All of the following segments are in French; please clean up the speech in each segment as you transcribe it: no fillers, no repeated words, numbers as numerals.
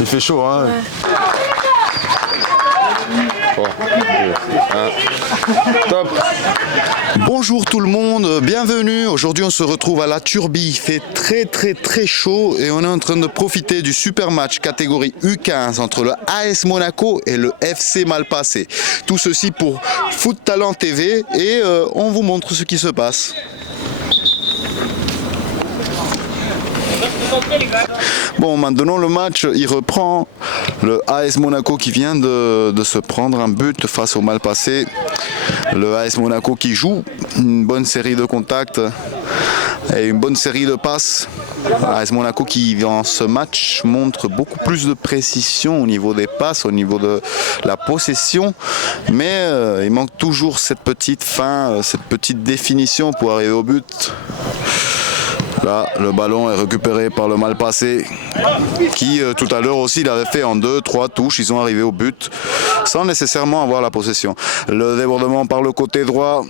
Il fait chaud, hein. Ouais. Top. Bonjour tout le monde, bienvenue. Aujourd'hui on se retrouve à la Turbie. Il fait très chaud et on est en train de profiter du super match catégorie U15 entre le AS Monaco et le FC Malpasset. Tout ceci pour Foot Talent TV et on vous montre ce qui se passe. Bon, maintenant le match, il reprend. Le AS Monaco qui vient de se prendre un but face au Malpasset. Le AS Monaco qui joue une bonne série de contacts et une bonne série de passes. AS Monaco qui dans ce match montre beaucoup plus de précision au niveau des passes, au niveau de la possession. Mais il manque toujours cette petite fin, cette petite définition pour arriver au but. Là, le ballon est récupéré par le Malpasset qui tout à l'heure aussi l'avait fait en 2-3 touches. Ils sont arrivés au but sans nécessairement avoir la possession. Le débordement par le côté droit.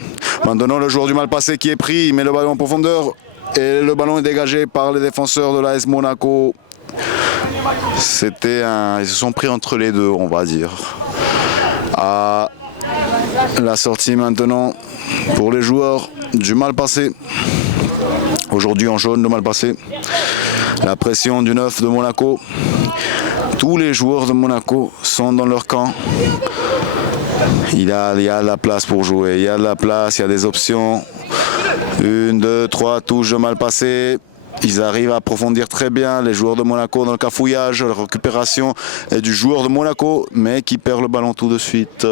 Maintenant le joueur du Malpasset qui est pris, il met le ballon en profondeur et le ballon est dégagé par les défenseurs de l'AS Monaco. Ils se sont pris entre les deux, on va dire. À la sortie maintenant pour les joueurs du Malpasset. Aujourd'hui en jaune de Malpasset, la pression du 9 de Monaco. Tous les joueurs de Monaco sont dans leur camp. Il y a de la place pour jouer, il y a de la place, il y a des options. 1, 2, 3 touches de Malpasset. Ils arrivent à approfondir très bien les joueurs de Monaco dans le cafouillage, la récupération est du joueur de Monaco, mais qui perd le ballon tout de suite.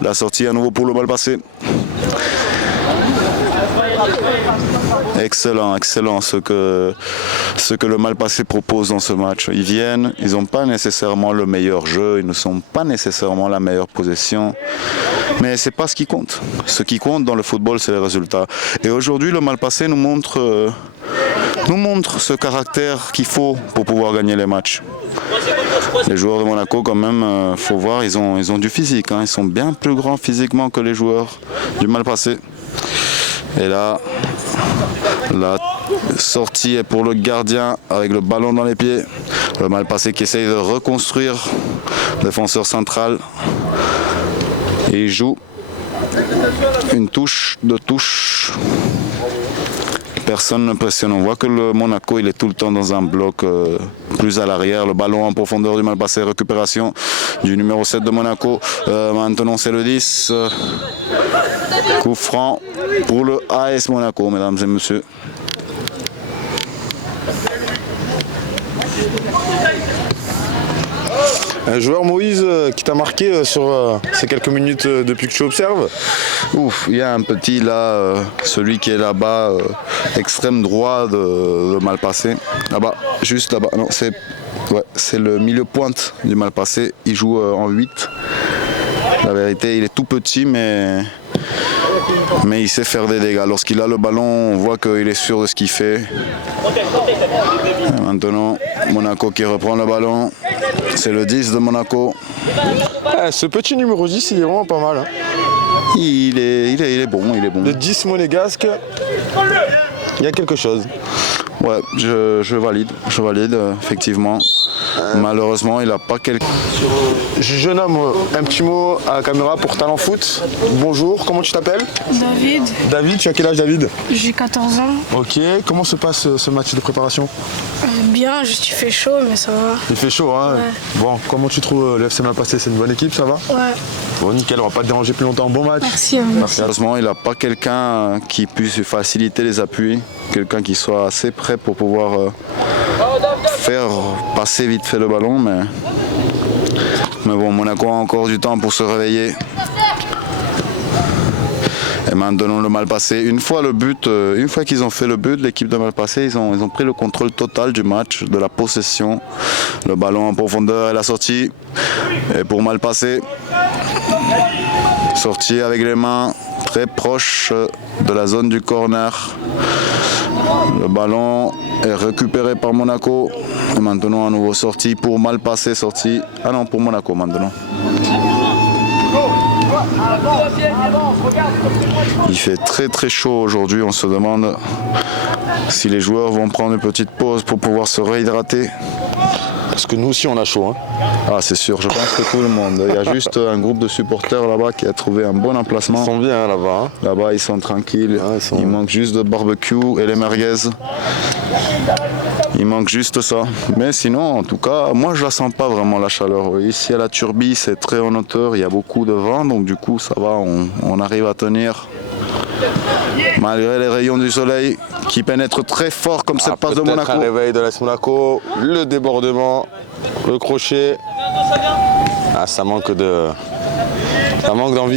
La sortie à nouveau pour le Malpasset. Excellent ce que le Malpasset propose dans ce match. Ils viennent, ils n'ont pas nécessairement le meilleur jeu, ils ne sont pas nécessairement la meilleure possession, mais c'est pas ce qui compte. Ce qui compte dans le football, c'est les résultats. Et aujourd'hui, le Malpasset nous montre ce caractère qu'il faut pour pouvoir gagner les matchs. Les joueurs de Monaco, quand même, faut voir, ils ont du physique, hein. Ils sont bien plus grands physiquement que les joueurs du Malpasset. Et là, la sortie est pour le gardien avec le ballon dans les pieds. Le Malpasset qui essaye de reconstruire, défenseur central. Et il joue une touche, deux touches. Personne ne pressionne. On voit que le Monaco il est tout le temps dans un bloc plus à l'arrière. Le ballon en profondeur du Malpasset, récupération du numéro 7 de Monaco. Maintenant c'est le 10. Coup franc pour le AS Monaco, mesdames et messieurs. Un joueur Moïse qui t'a marqué sur ces quelques minutes depuis que tu observes? Ouf, il y a un petit là, celui qui est là-bas, extrême droit de Malpasset. Là-bas, juste là-bas. Non, c'est le milieu pointe du Malpasset. Il joue en 8. La vérité, il est tout petit, mais il sait faire des dégâts. Lorsqu'il a le ballon, on voit qu'il est sûr de ce qu'il fait. Et maintenant, Monaco qui reprend le ballon. C'est le 10 de Monaco. Ce petit numéro 10, il est vraiment pas mal. Hein. Il est bon. Le 10 monégasque, il y a quelque chose. Ouais, je valide, effectivement. Malheureusement, il n'a pas quelque... Jeune homme, un petit mot à la caméra pour Talent Foot. Bonjour, comment tu t'appelles? David, David, tu as quel âge David? j'ai 14 ans. Ok, comment se passe ce match de préparation? Bien, juste il fait chaud, mais ça va. Il fait chaud, hein? Ouais. Bon, comment tu trouves le FC Malpasset? C'est une bonne équipe, ça va? Ouais, Bon, nickel, on va pas te déranger plus longtemps. Bon match. merci. Malheureusement, il n'a pas quelqu'un qui puisse lui faciliter les appuis, quelqu'un qui soit assez prêt pour pouvoir faire passer vite fait le ballon, mais bon, Monaco a encore du temps pour se réveiller. Et maintenant le Malpasset, une fois qu'ils ont fait le but, l'équipe de Malpasset, ils ont pris le contrôle total du match, de la possession, le ballon en profondeur et la sortie. Et pour Malpasset, sortie avec les mains très proche de la zone du corner. Le ballon est récupéré par Monaco. Et maintenant, à nouveau sortie pour Malpasset, pour Monaco maintenant. Il fait très chaud aujourd'hui. On se demande si les joueurs vont prendre une petite pause pour pouvoir se réhydrater. Parce que nous aussi on a chaud. Hein. Ah, c'est sûr, je pense que tout le monde. Il y a juste un groupe de supporters là-bas qui a trouvé un bon emplacement. Ils sont bien là-bas. Hein. Là-bas, ils sont tranquilles. Ouais, Il manque juste de barbecue et les merguez. Il manque juste ça. Mais sinon, en tout cas, moi je la sens pas vraiment la chaleur. Ici à la Turbie, c'est très en hauteur, il y a beaucoup de vent, donc du coup ça va, on arrive à tenir. Malgré les rayons du soleil qui pénètrent très fort comme cette passe de Peut-être Monaco. un réveil de l'AS Monaco, le débordement, le crochet. Ah, ça manque d'envie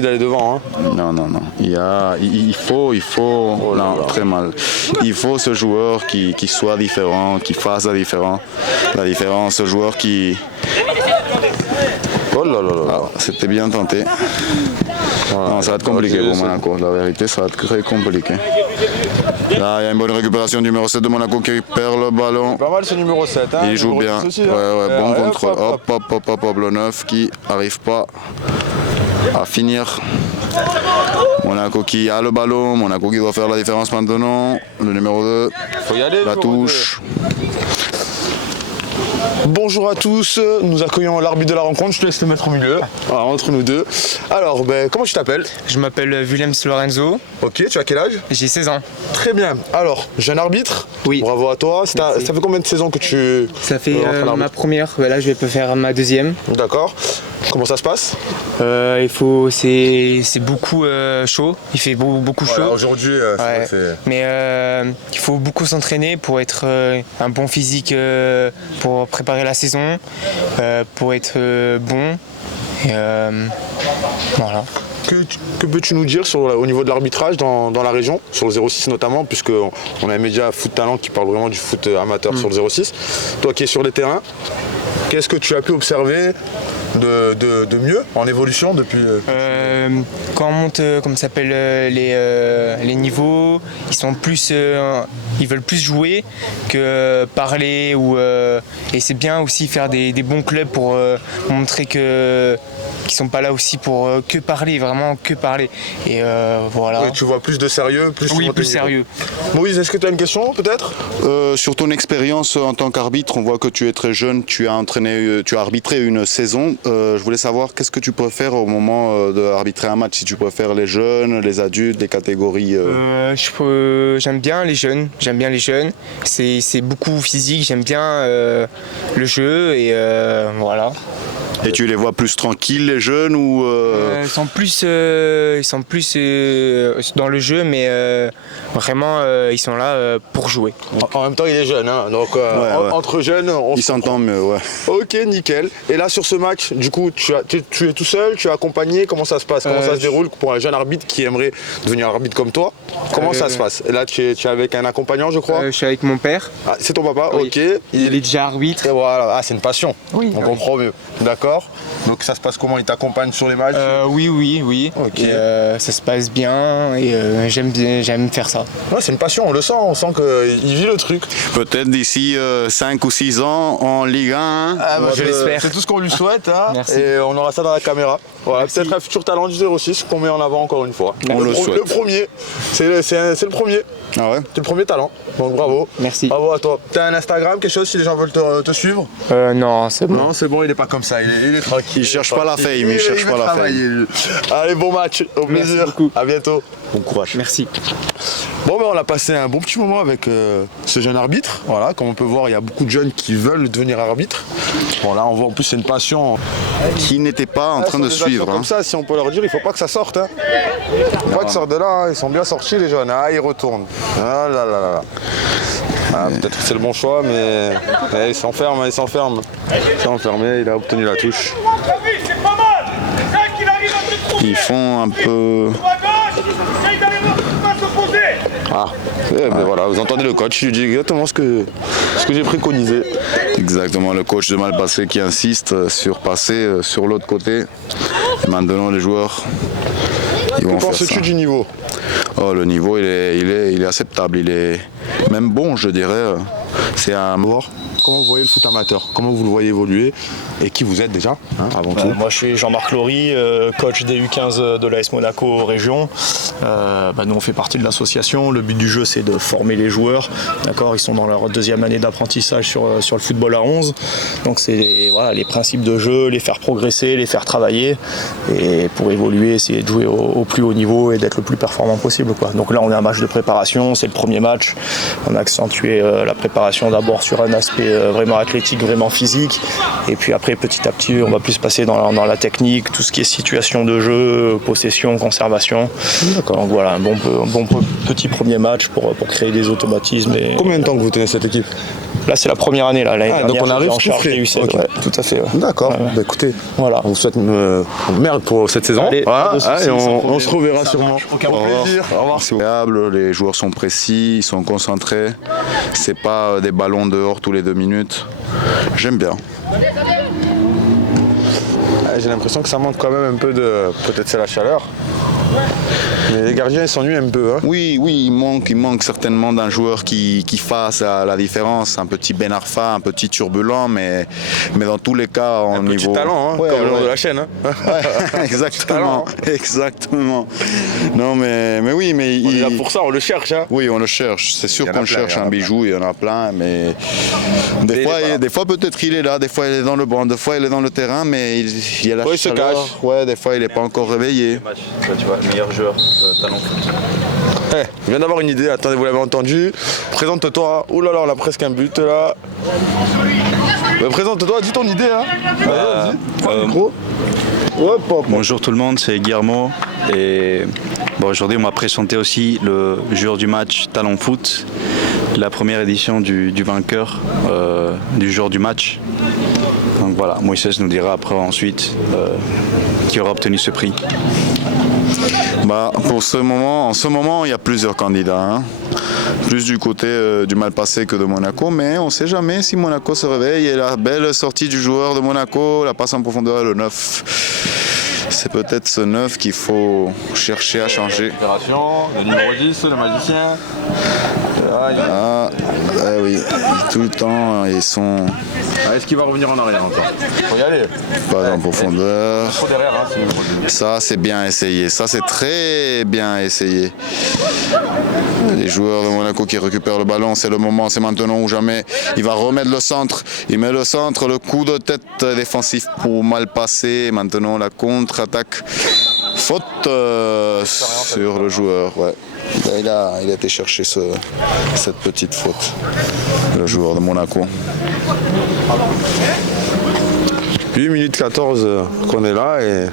d'aller devant. Hein. Non. Il faut, non, très mal. Il faut ce joueur qui soit différent, qui fasse la différence, ce joueur qui... Oh là là là. Ah, c'était bien tenté. Voilà. Non, ça va être compliqué pour Monaco, la vérité, ça va être très compliqué. Là, il y a une bonne récupération du numéro 7 de Monaco qui perd le ballon. Pas mal ce numéro 7. Hein, Il joue bien. Aussi, ouais, hein. bon contrôle. Hop, le 9 qui n'arrive pas à finir. Monaco qui a le ballon, Monaco qui doit faire la différence maintenant. Le numéro 2, Faut y aller, la le numéro touche. Bonjour à tous, nous accueillons l'arbitre de la rencontre, je te laisse le mettre au milieu, voilà, entre nous deux. Alors, comment tu t'appelles? Je m'appelle Willems Lorenzo, Ok, tu as quel âge? j'ai 16 ans. Très bien, alors, jeune arbitre, Oui. bravo à toi. Ça fait combien de saisons que tu... Ça fait rentres à l'arbitre? ma première, là je vais faire ma deuxième. D'accord, comment ça se passe? C'est beaucoup chaud, il fait beaucoup chaud. Aujourd'hui, Ouais. Mais il faut beaucoup s'entraîner pour être un bon physique, pour préparer la saison, pour être bon. Et, voilà. Que peux-tu nous dire au niveau de l'arbitrage dans la région, sur le 06 notamment, puisqu'on a un média Foot Talent qui parle vraiment du foot amateur sur le 06. Toi qui es sur les terrains, qu'est-ce que tu as pu observer de mieux en évolution depuis Quand on monte, les niveaux, ils veulent plus jouer que parler et c'est bien aussi faire des bons clubs pour montrer qu'ils sont pas là aussi pour que parler, vraiment que parler. Et voilà. Et tu vois plus de sérieux, plus Oui, sur plus tes sérieux. niveaux. Moïse, est-ce que tu as une question peut-être? Sur ton expérience en tant qu'arbitre, on voit que tu es très jeune, tu as arbitré une saison. Je voulais savoir qu'est-ce que tu préfères au moment d'arbitrer un match, si tu préfères les jeunes, les adultes, les catégories. J'aime bien les jeunes, c'est beaucoup physique, j'aime bien le jeu et voilà. Et tu les vois plus tranquilles, les jeunes, ou Ils sont plus dans le jeu, mais vraiment ils sont là pour jouer. En même temps, il est jeune, hein, donc ouais. entre jeunes, on ils se comprend. s'entendent mieux, ouais. Ok, nickel. Et là, sur ce match, du coup, tu es tout seul, tu es accompagné, comment ça se passe? Comment ça se déroule pour un jeune arbitre qui aimerait devenir arbitre comme toi? Comment ça se passe? Et là, tu es avec un accompagnant, je crois? Je suis avec mon père, Ah, c'est ton papa? oui. Ok. il est déjà arbitre. Et voilà, c'est une passion. Oui. On comprend mieux. D'accord. Donc ça se passe comment? Il t'accompagne sur les matchs? Oui. Ok. Et, ça se passe bien et j'aime faire ça. Ouais, c'est une passion, on le sent, qu'il vit le truc. Peut-être d'ici 5 ou 6 ans en Ligue 1. je l'espère. C'est tout ce qu'on lui souhaite, hein. Merci. Et on aura ça dans la caméra. Voilà, Merci. peut-être un futur talent du 06 qu'on met en avant encore une fois. On le souhaite. Le premier, c'est le premier. Ah ouais. C'est le premier talent, donc bravo. Merci. Bravo à toi. T'as un Instagram, quelque chose si les gens veulent te suivre? Non, c'est bon. Non, c'est bon, il est pas comme ça, il est tranquille. Il cherche pas la fame, il cherche veut pas la travailler, lui. Allez, bon match, au Merci plaisir. beaucoup. À bientôt. Bon courage. Merci. Bon, on a passé un bon petit moment avec ce jeune arbitre. Voilà, comme on peut voir, il y a beaucoup de jeunes qui veulent devenir arbitre. Bon, là, on voit en plus, c'est une passion. Qui n'était pas en train de suivre. Comme ça, si on peut leur dire, il faut pas que ça sorte. Hein. Il faut pas que ça sorte de là. Hein. Ils sont bien sortis, les jeunes. Ah, ils retournent. Ah là là là. Ah, peut-être que c'est le bon choix, mais il s'enferme. Il s'est enfermé, il a obtenu la touche. Ils font un peu. Ah, ben voilà, vous entendez le coach, il dit exactement ce que j'ai préconisé. Exactement, le coach de Malpassé qui insiste sur passer sur l'autre côté. Et maintenant, les joueurs, ils Que vont faire ça. penses-tu du niveau? Oh, le niveau, il est acceptable, il est même bon, je dirais. C'est un mort. comment vous voyez le foot amateur? Comment vous le voyez évoluer? Et qui vous êtes déjà, hein, avant tout? Moi je suis Jean-Marc Laurie, coach des U15 de l'AS Monaco région. Nous on fait partie de l'association. Le but du jeu c'est de former les joueurs. D'accord, ils sont dans leur deuxième année d'apprentissage sur le football à 11. Donc c'est voilà, les principes de jeu, les faire progresser, les faire travailler. Et pour évoluer, essayer de jouer au plus haut niveau et d'être le plus performant possible, quoi. Donc là on est un match de préparation, c'est le premier match. On a accentué la préparation d'abord sur un aspect vraiment athlétique, vraiment physique. Et puis après petit à petit on va plus passer dans la technique, tout ce qui est situation de jeu, possession, conservation. Donc voilà, un bon petit premier match pour créer des automatismes. Combien de temps que vous tenez cette équipe? Là c'est la première année. L'année donc dernière, on arrive j'étais en charge frais. des U16. Okay. Ouais, tout à fait. Ouais. D'accord, Ouais. Bah, écoutez, Voilà. on vous souhaite merde pour cette saison. Allez, Voilà, pas de soucis, et sans on problème. se reverra Ça sûrement. marche, aucun Au revoir. plaisir. Au revoir. C'est agréable, les joueurs sont précis, ils sont concentrés. C'est pas des ballons dehors tous les 2 minutes. J'aime bien. J'ai l'impression que ça manque quand même un peu de... Peut-être c'est la chaleur. Mais les gardiens ils s'ennuient un peu. Hein. Oui, il manque certainement d'un joueur qui fasse la différence. Un petit Ben Arfa, un petit turbulent, mais dans tous les cas, au Un niveau... petit talent, hein, Ouais, comme le nom ouais. de la chaîne. Hein. Ouais, exactement, exactement. Non, mais oui, mais On est là pour ça, on le cherche. Hein. oui, on le cherche. C'est sûr Il y en a qu'on plein, cherche il y en a un bijou, il y en a plein, mais il est pas là. des fois peut-être il est là, des fois il est dans le banc, des fois il est dans le terrain, mais il y a la Ouais, il se chaleur. cache. Ouais, des fois il n'est pas encore réveillé. Tu vois, meilleur joueur talent foot. Je viens d'avoir une idée, attendez, vous l'avez entendu. Présente-toi. Ouh là là, on a presque un but là. Présente-toi, dis ton idée. Hein. Vas-y, prends le micro. Hop, hop. Bonjour tout le monde, c'est Guillermo. Et aujourd'hui, on m'a présenté aussi le joueur du match Talent Foot, la première édition du vainqueur du joueur du match. Donc voilà, Moïse nous dira après ensuite qui aura obtenu ce prix. En ce moment, il y a plusieurs candidats. Hein. Plus du côté du Malpassé que de Monaco, mais on ne sait jamais si Monaco se réveille. Et la belle sortie du joueur de Monaco, la passe en profondeur, le 9. C'est peut-être ce 9 qu'il faut chercher à changer. Le numéro 10, le magicien. Oui, tout le temps, ils sont Est-ce qu'il va revenir en arrière encore? Faut y aller. pas en profondeur. Trop derrière, hein, c'est le numéro 10. Ça, c'est bien essayé. Ça, c'est très bien essayé. Les joueurs de Monaco qui récupèrent le ballon, c'est le moment, c'est maintenant ou jamais. Il va remettre le centre. Il met le centre, le coup de tête défensif pour mal passer. Maintenant, la contre-attaque. Faute sur le joueur. Ouais. Il a été chercher cette petite faute. Le joueur de Monaco. 8 minutes 14 qu'on est là et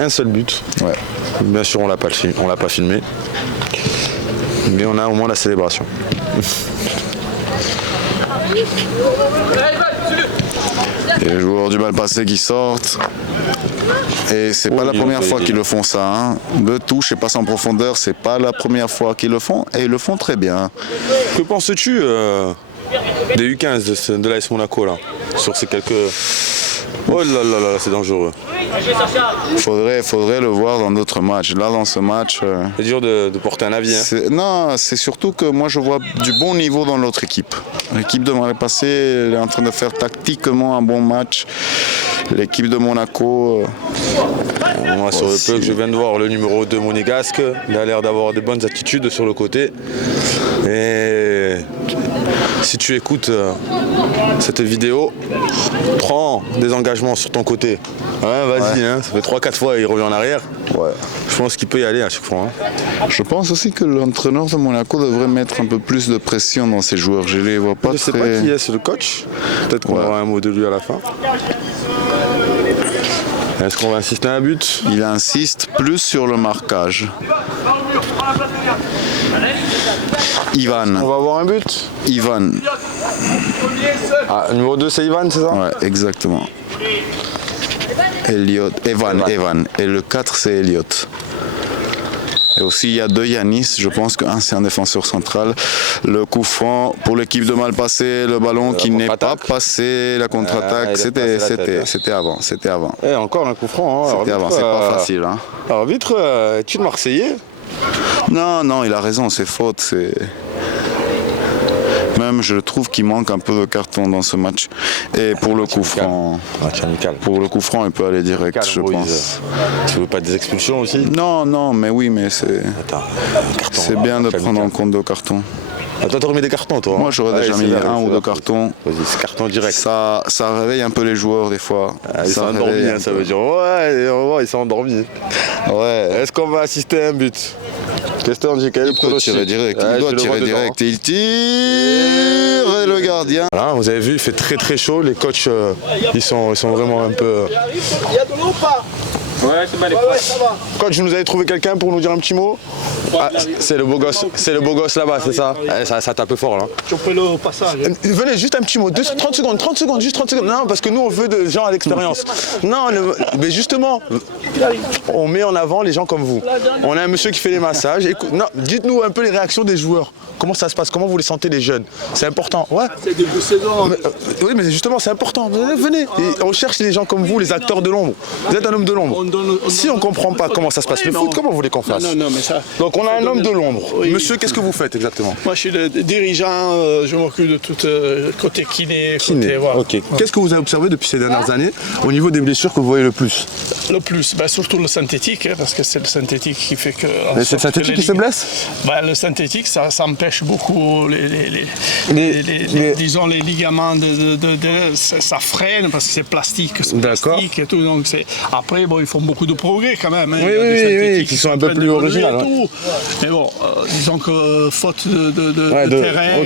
un seul but. Ouais. Bien sûr, on l'a pas filmé, mais on a au moins la célébration. Et les joueurs du Malpassé qui sortent. Et c'est pas la première fois qu'ils le font ça. Hein. Le touche et passe en profondeur, c'est pas la première fois qu'ils le font et ils le font très bien. Que penses-tu des U15 de l'AS Monaco là, sur ces quelques... Oh là là là, c'est dangereux. Faudrait le voir dans d'autres matchs. Là, dans ce match, C'est dur de porter un avis. Hein. non, c'est surtout que moi je vois du bon niveau dans l'autre équipe. L'équipe de Malpassé elle est en train de faire tactiquement un bon match. L'équipe de Monaco, Moi, sur le peu que je viens de voir, le numéro 2 monégasque, il a l'air d'avoir des bonnes attitudes sur le côté. Et si tu écoutes cette vidéo, prends des engagements sur ton côté. Ouais, vas-y, hein, ça fait 3-4 fois il revient en arrière. ouais. Je pense qu'il peut y aller à chaque fois. Hein. Je pense aussi que l'entraîneur de Monaco devrait mettre un peu plus de pression dans ses joueurs. Je les vois pas Je sais très... pas qui est, c'est le coach. Peut-être qu'on Ouais. aura un mot de lui à la fin. Est-ce qu'on va insister à un but? Il insiste plus sur le marquage. Ivan. On va avoir un but. Ivan. Ah, numéro 2 c'est Ivan, c'est ça? Ouais, exactement. Evan. Et le 4 c'est Elliot. Et aussi il y a 2 Yanis, je pense qu'un c'est un défenseur central. Le coup franc pour l'équipe de Malpassé, le ballon qui n'est pas contre-attaque. passé, la contre-attaque, il a passé la tête, hein. c'était avant. Et encore un coup franc. Hein. C'était avant, c'est pas facile. Hein. Arbitre, es-tu Marseillais? Non, il a raison, c'est faute. Mais même, je trouve qu'il manque un peu de carton dans ce match. Et pour le coup franc, il peut aller direct, je pense. Tu veux pas des expulsions aussi? Non, mais oui, mais c'est bien de prendre en compte le carton. Toi, t'aurais mis des cartons, toi? Moi, j'aurais déjà mis un ou deux cartons. Vas-y, c'est carton direct. Ça réveille un peu les joueurs des fois. Ils sont endormis, ça veut dire. Ouais, ils sont endormis. Ouais. Est-ce qu'on va assister à un but? Qu'est-ce que t'en dis? Il peut tirer direct. Il doit tirer direct. Il tire et le gardien. Voilà, vous avez vu, il fait très très chaud. Les coachs, ils sont vraiment un peu. Coach, vous nous avez trouvé quelqu'un pour nous dire un petit mot? C'est le beau gosse là-bas, c'est ça? Ça tape fort là. Tu peux le passage. Venez, juste un petit mot, 30 secondes, juste 30 secondes. Non, parce que nous on veut des gens à l'expérience. Non, mais justement, on met en avant les gens comme vous. On a un monsieur qui fait les massages. Non, dites-nous un peu les réactions des joueurs. Comment ça se passe? Comment vous les sentez les jeunes? C'est important. Ouais. C'est début de saison. Oui, mais justement, c'est important. Venez. Et on cherche les gens comme vous, les acteurs de l'ombre. Vous êtes un homme de l'ombre. Si on ne comprend pas comment ça se passe le foot, comment vous voulez qu'on fasse? Non, mais ça. Donc on a un homme de l'ombre. Oui. Monsieur, qu'est-ce que vous faites exactement? Moi, je suis le dirigeant. Je m'occupe de tout côté kiné. Voilà. Ok. Qu'est-ce que vous avez observé depuis ces dernières années au niveau des blessures que vous voyez le plus? Le plus, surtout le synthétique, parce que c'est le synthétique qui fait que. C'est le synthétique qui se blesse? Le synthétique, ça empêche beaucoup disons les ligaments ça freine parce que c'est plastique. D'accord. Et tout, donc après, ils font beaucoup de progrès quand même. Hein. Oui, qui sont un peu plus originales. Mais bon, disons que faute de terrain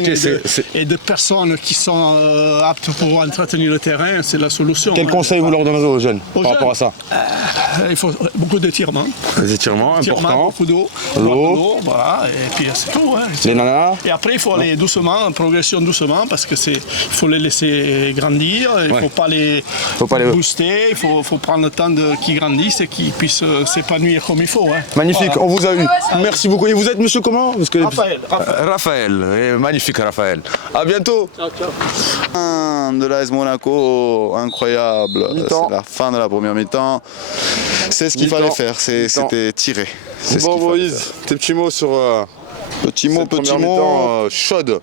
et de personnes qui sont aptes pour entretenir le terrain, c'est la solution. Quel conseil vous leur donnerez aux jeunes par rapport à ça? Il faut beaucoup d'étirements. Des étirements importants. Beaucoup d'eau. L'eau. Voilà, et puis c'est tout. Hein. Les nanas. Et après, il faut aller doucement, en progression doucement, parce que il faut les laisser grandir. Il ne faut pas les booster. Il faut prendre le temps qu'ils grandissent et qu'ils puissent s'épanouir comme il faut. Hein. Magnifique, voilà. On vous a eu. Merci beaucoup. Et vous êtes monsieur comment? Parce que Raphaël. Magnifique Raphaël. À bientôt. De l'AS Monaco, incroyable. C'est la fin de la première mi-temps. C'est ce qu'il fallait faire. C'était tirer. Bon Moïse, tes petits mots sur petit mot chaude.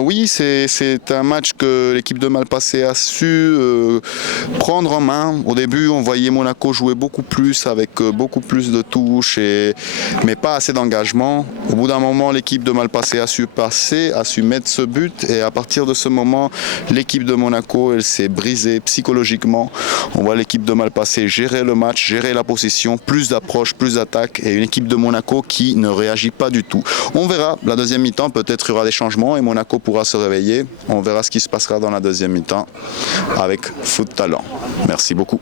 Oui, c'est un match que l'équipe de Malpasset a su prendre en main. Au début, on voyait Monaco jouer beaucoup plus, avec beaucoup plus de touches, mais pas assez d'engagement. Au bout d'un moment, l'équipe de Malpasset a su passer, a su mettre ce but, et à partir de ce moment, l'équipe de Monaco, elle s'est brisée psychologiquement. On voit l'équipe de Malpasset gérer le match, gérer la possession, plus d'approche, plus d'attaque, et une équipe de Monaco qui ne réagit pas du tout. On verra, la deuxième mi-temps, peut-être il y aura des changements, et Monaco pourra se réveiller. On verra ce qui se passera dans la deuxième mi-temps avec Foot Talent. Merci beaucoup.